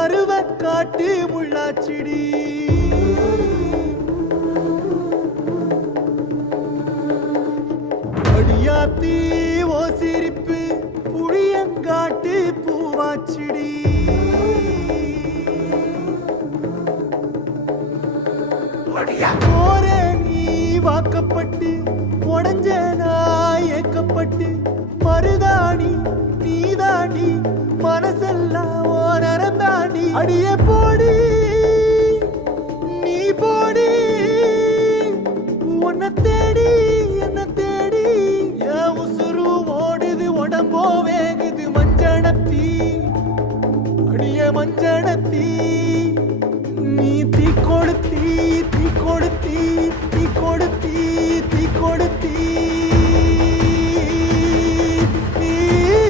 கருவ காட்டு முள்ளாச்சிடி. அடியாத்தி ஓ சிரிப்பு புளியங்காட்டு பூவாச்சிடி. போற நீ வாக்கப்பட்டு உடஞ்ச நாய் ஏக்கப்பட்டு மருதாணி நீதாண்டி மனசெல்லாம் ஓ நரந்தாண்டி. அடிய போடி நீ போடி உன்னை தேடி என்ன தேடி என் உசுரு ஓடுது உடம்போ வேகுது மஞ்சனத்தீ அடிய மஞ்சனத்தீ. நீ தீ கொடுத்தி தீ கொடுத்தி தீ கொடுத்தி தீ கொடுத்தி